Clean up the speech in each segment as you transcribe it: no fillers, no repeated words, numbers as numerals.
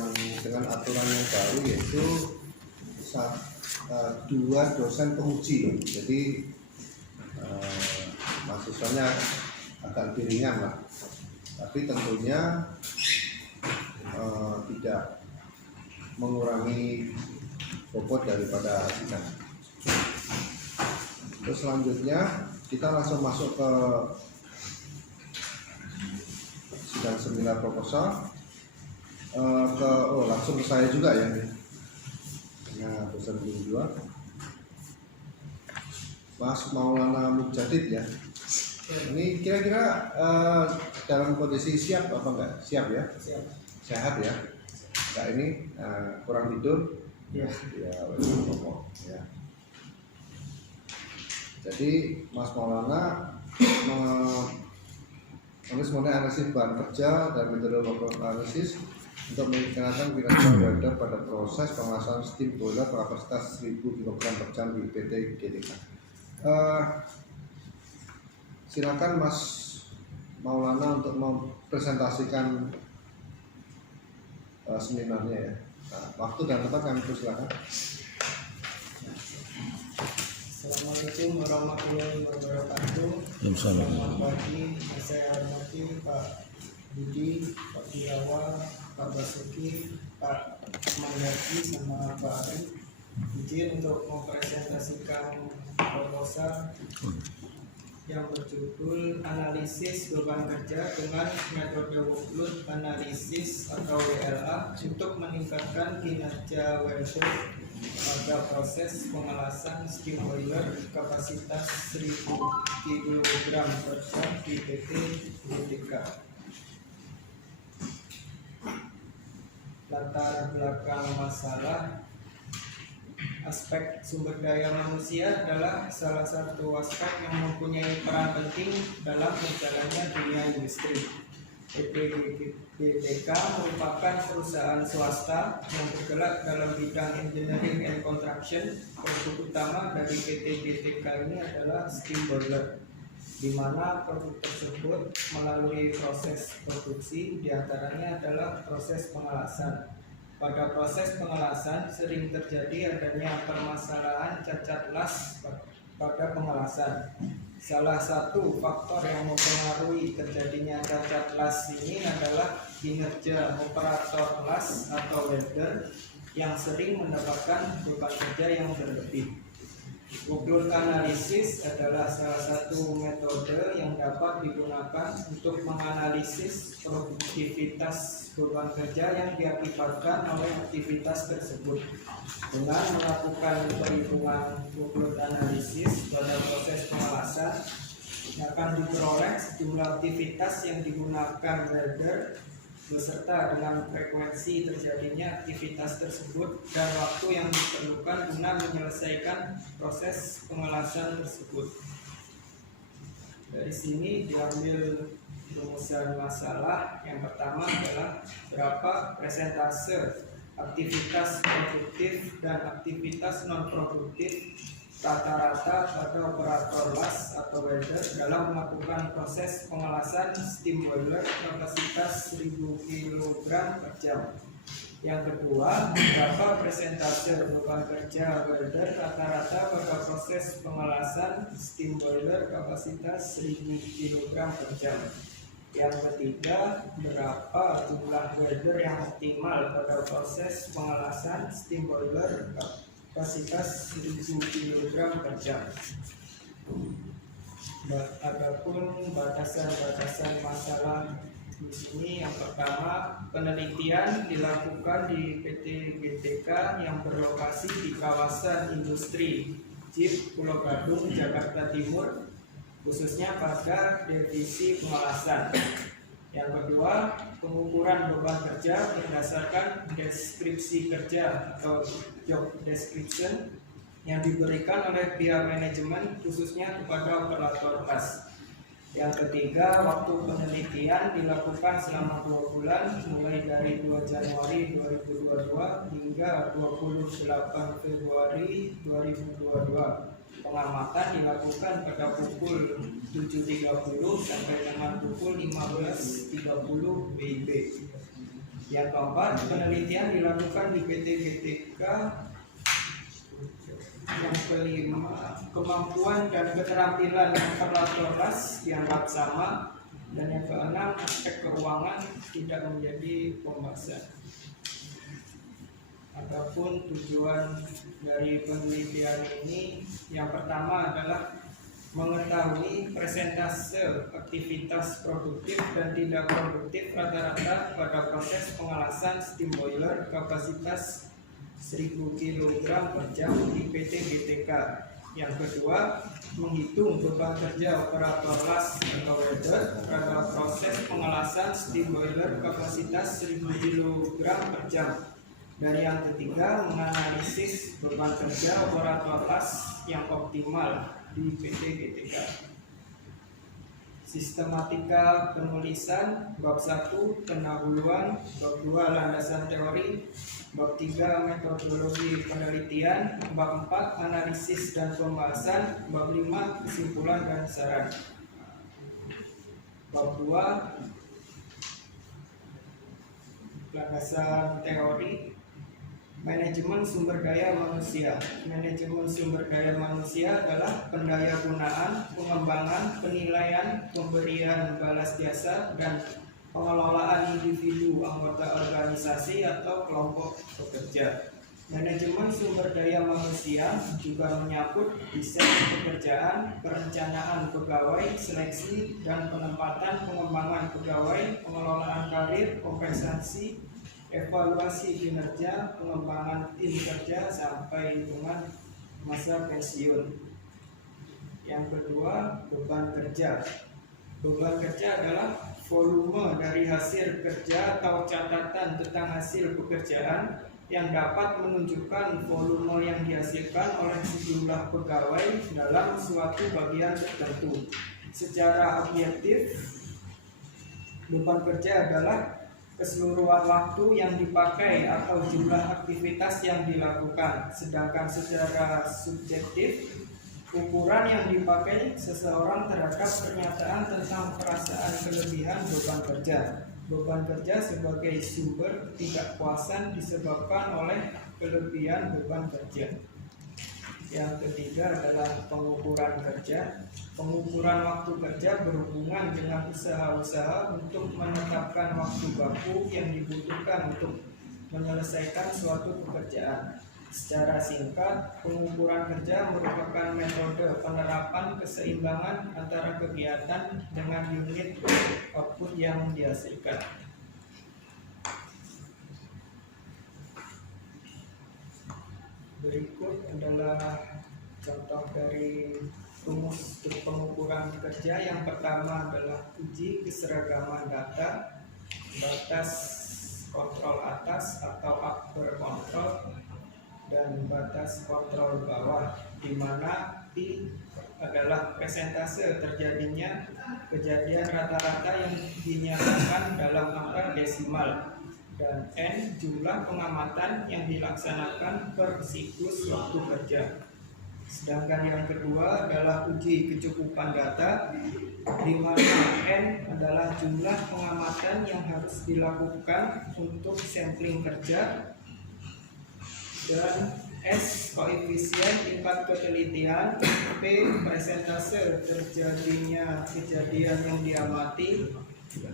yang dengan aturan yang baru, yaitu 2 dosen penguji. Jadi mahasiswanya agak lebih ringan lah, tapi tentunya tidak mengurangi bobot daripada sidang. Terus selanjutnya kita langsung masuk ke sidang seminar proposal. Langsung ke saya juga ya. Nah, dosen kedua Mas Maulana Mujadid ya. Ini kira-kira dalam kondisi siap apa enggak? Siap ya? Siap. Sehat ya? Enggak ini kurang tidur? Ya. Ya, ya. Jadi Mas Maulana menulis mengenai analisis bahan kerja dan metode analisis untuk meningkatkan kinerja welder pada proses pengelasan steam boiler kapasitas 1000 kg per jam di PT GTK. Silakan Mas Maulana untuk mempresentasikan seminarnya ya. Waktu dan tempat kami persilakan. Assalamualaikum warahmatullahi wabarakatuh. Selamat pagi, saya hormati Pak Budi, Pak Birawa, Pak Basuki, Pak Mandarji, sama Pak Ari. Izin untuk mempresentasikan proposal yang berjudul analisis beban kerja dengan metode workload analisis atau WLA untuk meningkatkan kinerja welder pada proses pengelasan steam boiler kapasitas 1000 kg per jam di PT GTK. Latar belakang masalah: aspek sumber daya manusia adalah salah satu aspek yang mempunyai peran penting dalam berjalannya dunia industri. PT GTK merupakan perusahaan swasta yang bergerak dalam bidang engineering and construction. Produk utama dari PT GTK ini adalah steam boiler, di mana produk tersebut melalui proses produksi, diantaranya adalah proses pengelasan. Pada proses pengelasan sering terjadi adanya permasalahan cacat las pada pengelasan. Salah satu faktor yang mempengaruhi terjadinya cacat las ini adalah kinerja operator las atau welder yang sering mendapatkan beban kerja yang berlebih. Workload analisis adalah salah satu metode yang dapat digunakan untuk menganalisis produktivitas beban kerja yang diakibatkan oleh aktivitas tersebut. Dengan melakukan perhitungan workload analisis pada proses pengelasan, akan diperoleh sejumlah aktivitas yang digunakan welder beserta dengan frekuensi terjadinya aktivitas tersebut dan waktu yang diperlukan guna menyelesaikan proses pengelasan tersebut. Dari sini diambil rumusan masalah. Yang pertama adalah berapa persentase aktivitas produktif dan aktivitas non produktif rata-rata pada operator las atau welder dalam melakukan proses pengelasan steam boiler kapasitas 1000 kg per jam. Yang kedua, berapa persentase beban kerja welder rata-rata pada proses pengelasan steam boiler kapasitas 1000 kg per jam. Yang ketiga, berapa jumlah welder yang optimal pada proses pengelasan steam boiler kapasitas 1000 kg per jam. Adapun batasan-batasan masalah di sini, yang pertama, penelitian dilakukan di PT GTK yang berlokasi di kawasan industri JIP Pulau Gadung, Jakarta Timur, khususnya pada divisi pengelasan. Yang kedua, pengukuran beban kerja berdasarkan deskripsi kerja atau job description yang diberikan oleh pihak manajemen khususnya kepada operator las. Yang ketiga, waktu penelitian dilakukan selama 2 bulan mulai dari 2 Januari 2022 hingga 28 Februari 2022. Pengamatan dilakukan pada pukul 7.30 sampai dengan pukul 15.30 WIB. Yang keempat, penelitian dilakukan di PT GTK. Yang kelima, kemampuan dan keterampilan operator las dianggap sama. Dan yang keenam, aspek keuangan tidak menjadi pembahasan. Adapun tujuan dari penelitian ini, yang pertama adalah mengetahui persentase aktivitas produktif dan tidak produktif rata-rata pada proses pengelasan steam boiler kapasitas 1000 kg per jam di PT GTK. Yang kedua, menghitung beban kerja operator las atau welder pada proses pengelasan steam boiler kapasitas 1000 kg per jam. Dan yang ketiga, menganalisis beban kerja operator las yang optimal di PT GTK. Sistematika penulisan, bab 1 pendahuluan, bab 2 landasan teori, bab 3 metodologi penelitian, bab 4 analisis dan pembahasan, bab 5 kesimpulan dan saran. Bab 2 landasan teori, manajemen sumber daya manusia. Manajemen sumber daya manusia adalah pendayagunaan, pengembangan, penilaian, pemberian balas jasa, dan pengelolaan individu, anggota organisasi atau kelompok pekerja. Manajemen sumber daya manusia juga menyangkut desain pekerjaan, perencanaan pegawai, seleksi dan penempatan, pengembangan pegawai, pengelolaan karir, kompensasi, evaluasi kinerja, pengembangan tim kerja sampai dengan masa pensiun. Yang kedua, beban kerja. Beban kerja adalah volume dari hasil kerja atau catatan tentang hasil pekerjaan yang dapat menunjukkan volume yang dihasilkan oleh sejumlah pegawai dalam suatu bagian tertentu. Secara objektif, beban kerja adalah keseluruhan waktu yang dipakai atau jumlah aktivitas yang dilakukan. Sedangkan secara subjektif, ukuran yang dipakai seseorang terhadap pernyataan tentang perasaan kelebihan beban kerja. Beban kerja sebagai sumber ketidakpuasan disebabkan oleh kelebihan beban kerja. Yang ketiga adalah pengukuran kerja. Pengukuran waktu kerja berhubungan dengan usaha-usaha untuk menetapkan waktu baku yang dibutuhkan untuk menyelesaikan suatu pekerjaan. Secara singkat, pengukuran kerja merupakan metode penerapan keseimbangan antara kegiatan dengan unit output yang dihasilkan. Berikut adalah contoh dari rumus pengukuran kerja. Yang pertama adalah uji keseragaman data, batas kontrol atas atau upper control, dan batas kontrol bawah, di mana P adalah persentase terjadinya kejadian rata-rata yang dinyatakan dalam angka desimal, dan N jumlah pengamatan yang dilaksanakan per siklus waktu kerja. Sedangkan yang kedua adalah uji kecukupan data, di mana N adalah jumlah pengamatan yang harus dilakukan untuk sampling kerja, dan S koefisien tingkat ketelitian, P persentase terjadinya kejadian yang diamati,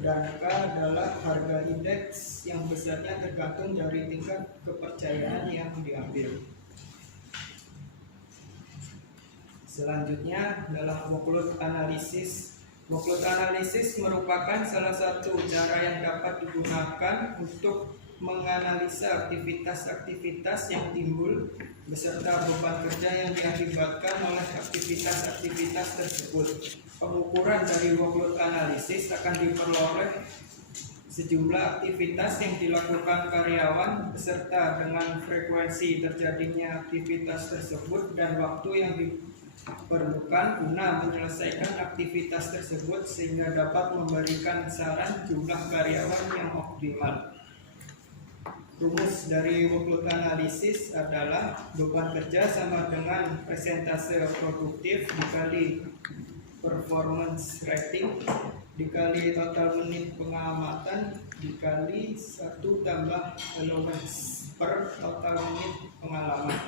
dan K adalah harga indeks yang besarnya tergantung dari tingkat kepercayaan yang diambil. Selanjutnya adalah workload analisis. Workload analisis merupakan salah satu cara yang dapat digunakan untuk menganalisa aktivitas-aktivitas yang timbul beserta beban kerja yang diakibatkan oleh aktivitas-aktivitas tersebut. Pengukuran dari workload analisis akan diperoleh sejumlah aktivitas yang dilakukan karyawan beserta dengan frekuensi terjadinya aktivitas tersebut dan waktu yang diperlukan guna menyelesaikan aktivitas tersebut sehingga dapat memberikan saran jumlah karyawan yang optimal. Rumus dari workload analisis adalah beban kerja sama dengan persentase produktif dikali performance rating, dikali total menit pengamatan dikali 1 tambah allowance per total menit pengalaman.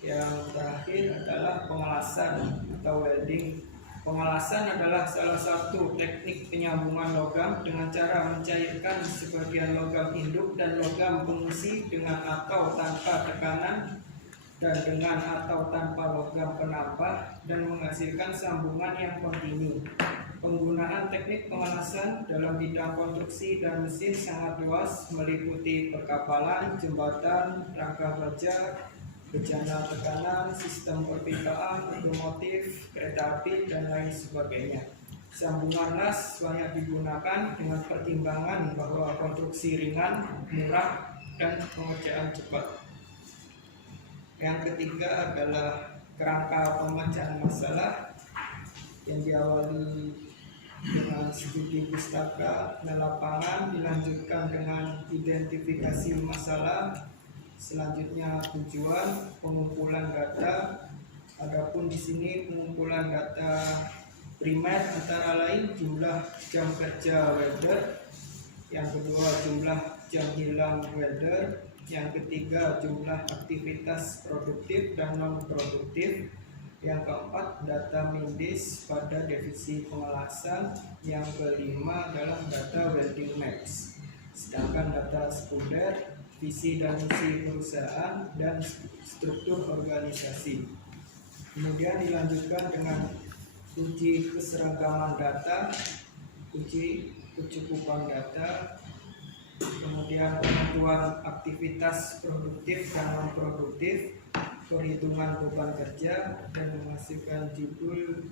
Yang terakhir adalah pengelasan atau welding. Pengelasan adalah salah satu teknik penyambungan logam dengan cara mencairkan sebagian logam induk dan logam pengisi dengan atau tanpa tekanan dan dengan atau tanpa logam penambah dan menghasilkan sambungan yang kontinu. Penggunaan teknik pengelasan dalam bidang konstruksi dan mesin sangat luas, meliputi perkapalan, jembatan, rangka baja, bejana tekanan, sistem perpipaan, otomotif, kereta api, dan lain sebagainya. Sambungan las banyak digunakan dengan pertimbangan bahwa konstruksi ringan, murah, dan pengerjaan cepat. Yang ketiga adalah kerangka pemecahan masalah yang diawali dengan studi pustaka dan lapangan, dilanjutkan dengan identifikasi masalah. Selanjutnya tujuan pengumpulan data. Adapun di sini pengumpulan data primer antara lain jumlah jam kerja welder, yang kedua jumlah jam hilang welder, yang ketiga jumlah aktivitas produktif dan non produktif, yang keempat data medis pada divisi pengelasan, yang kelima adalah data welding max, sedangkan data sekunder visi dan misi perusahaan dan struktur organisasi. Kemudian dilanjutkan dengan uji keseragaman data, uji kecukupan data, kemudian penentuan aktivitas produktif dan non produktif, perhitungan beban kerja, dan menghasilkan judul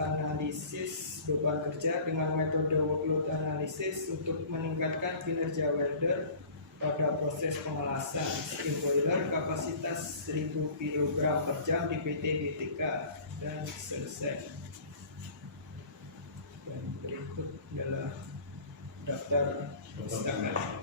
analisis beban kerja dengan metode workload analysis untuk meningkatkan kinerja welder pada proses pengelasan steam boiler kapasitas 1000 kg per jam di PT GTK, dan selesai. Dan berikut adalah daftar pustaka.